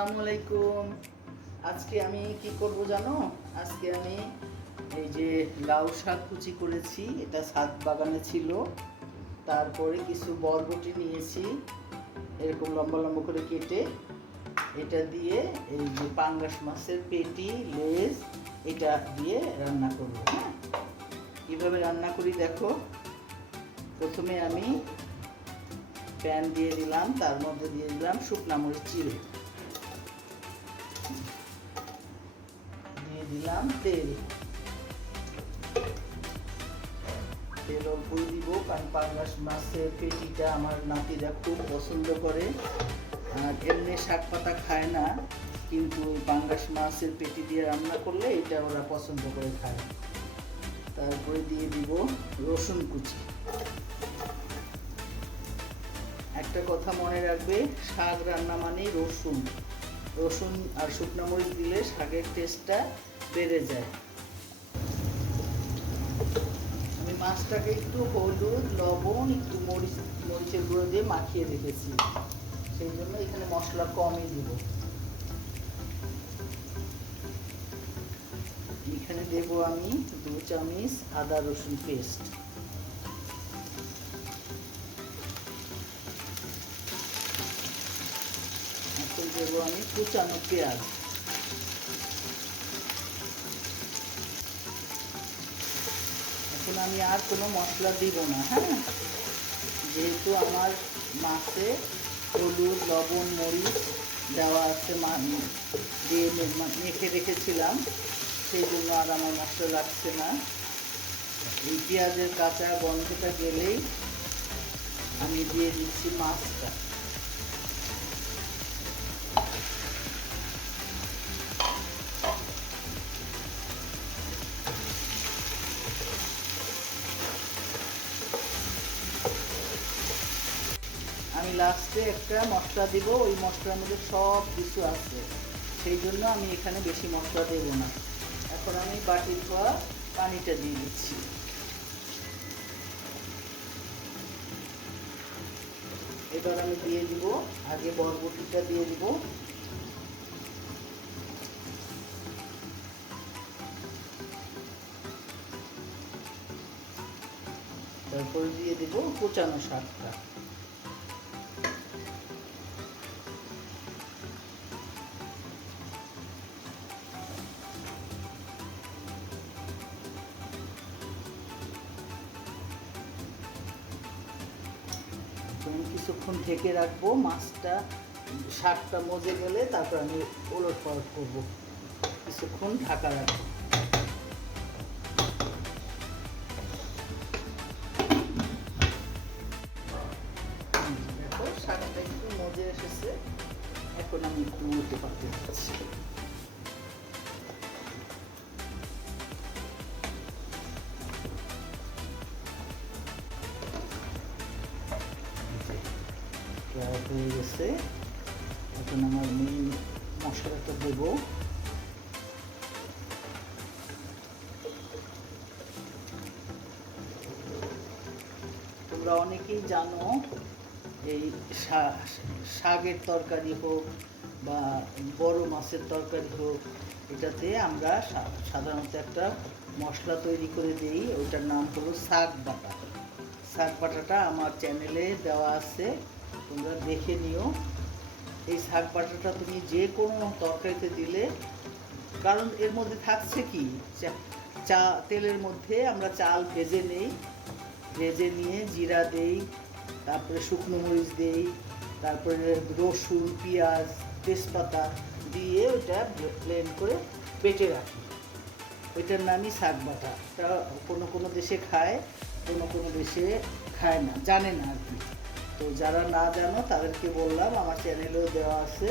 আসসালামু আলাইকুম। আজকে আমি কি করব জানো? আজকে আমি এই যে লাউ শাক কুচি করেছি, এটা ছাদ বাগানে ছিল। তারপরে কিছু বরবটি নিয়েছি, এরকম লম্বা লম্বা করে কেটে। এটা দিয়ে এই যে পাঙ্গাস মাছের পেটি, লেজ, এটা দিয়ে রান্না করব। হ্যাঁ, কীভাবে রান্না করি দেখো। প্রথমে আমি প্যান দিয়ে দিলাম, তার মধ্যে দিয়ে দিলাম শুকনা মরিচ চিড়ে, দিয়ে দিলাম তেল অল্পই দিব, কারণ পাঙ্গাস মাছের পেটিটা আমার নাতিরা খুব পছন্দ করে। আর এমনি শাক পাতা খায় না, কিন্তু পাঙ্গাস মাছের পেটি দিয়ে রান্না করলে এটা ওরা পছন্দ করে খায়। তারপরে দিয়ে দিব রসুন কুচি। একটা কথা মনে রাখবে, শাক রান্না মানে রসুন আর শুকনো মরিচ দিলে শাকের টেস্টটা বেড়ে যায়। আমি মাছটাকে একটু হলুদ, লবণ, একটু মরিচের গুঁড়ো দিয়ে মাখিয়ে রেখেছি, সেই জন্য এখানে মশলা কমই দিব। এখানে দেব আমি 2 চামচ আদা রসুন পেস্ট। এখন দেবো আমি কুচানো পেঁয়াজ। এখন আমি আর কোনো মশলা দিব না। হ্যাঁ, যেহেতু আমার মাছে হলুদ, লবণ, মরিচ দেওয়া আছে, দিয়ে মেখে রেখেছিলাম, সেই জন্য আর আমার মশলা লাগছে না। এই পেঁয়াজের কাঁচা গন্ধটা গেলেই আমি দিয়ে দিচ্ছি মাছটা। আমি লাস্টে একটা মশলা দিব, ওই মশলার মধ্যে সব কিছু আছে, সেই জন্য আমি এখানে বেশি মশলা দেব না। এখন আমি বাটির ধোয়া পানিটা দিয়ে দিচ্ছি। এবার আমি দিয়ে দিব, আগে বরবটিটা দিয়ে দিব, তারপরে দিয়ে দিব কুচানো শাকটা। কিছুক্ষণ ঢেকে রাখবো, মাছটা শাকটা মজে গেলে তারপর আমি ওলট পালট করবো। কিছুক্ষণ ঢাকা রাখবো। দেখো শাকটা একটু মজে এসেছে, এখন আমি একটু উল্টে পাল্টে দিচ্ছি। হয়ে গেছে, এখন আমার মেইন মশলাটা দেব। তোমরা অনেকেই জানো, এই শাকের তরকারি হোক বা বড় মাছের তরকারি হোক, এটাতে আমরা সাধারণত একটা মশলা তৈরি করে দিই, ওইটার নাম হলো শাক বাটা। শাক বাটাটা আমার চ্যানেলে দেওয়া আছে, তোমরা দেখে নিও। এই শাক বাটাটা তুমি যে কোনো তরকারিতে দিলে, কারণ এর মধ্যে থাকছে কি, তেলের মধ্যে আমরা চাল ভেজে নেই, ভেজে নিয়ে জিরা দেই, তারপরে শুকনো মরিচ দেই, তারপরে রসুন, পেঁয়াজ, তেজপাতা দিয়ে ওইটা ব্লেন্ড করে বেটে রাখি। ওইটার নামই শাক বাটা। তা কোনো কোনো দেশে খায়, কোনো কোনো দেশে খায় না, জানে না আর কি। তো যারা না জানো তাদেরকে বললাম, আমার চ্যানেলেও দেওয়া আছে।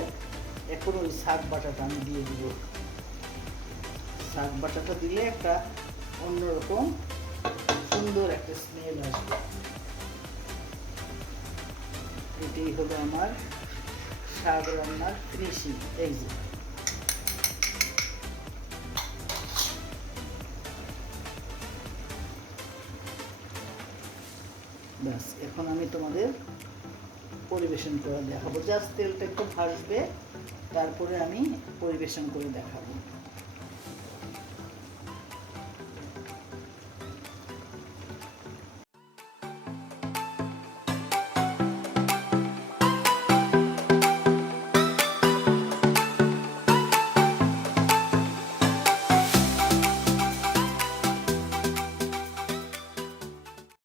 এখন ওই শাক বাটাটা আমি দিয়ে দিব। শাক বাটাটা দিলে একটা অন্যরকম সুন্দর একটা স্মেল আসবে। এটাই হলো আমার শাক রান্নার ফিনিশিং। এই যে ব্যাস, এখন আমি তোমাদের পরিবেশন করে দেখাবো। জাস্ট তেলটা একটু ভাসবে, তারপরে আমি পরিবেশন করে দেখাবো।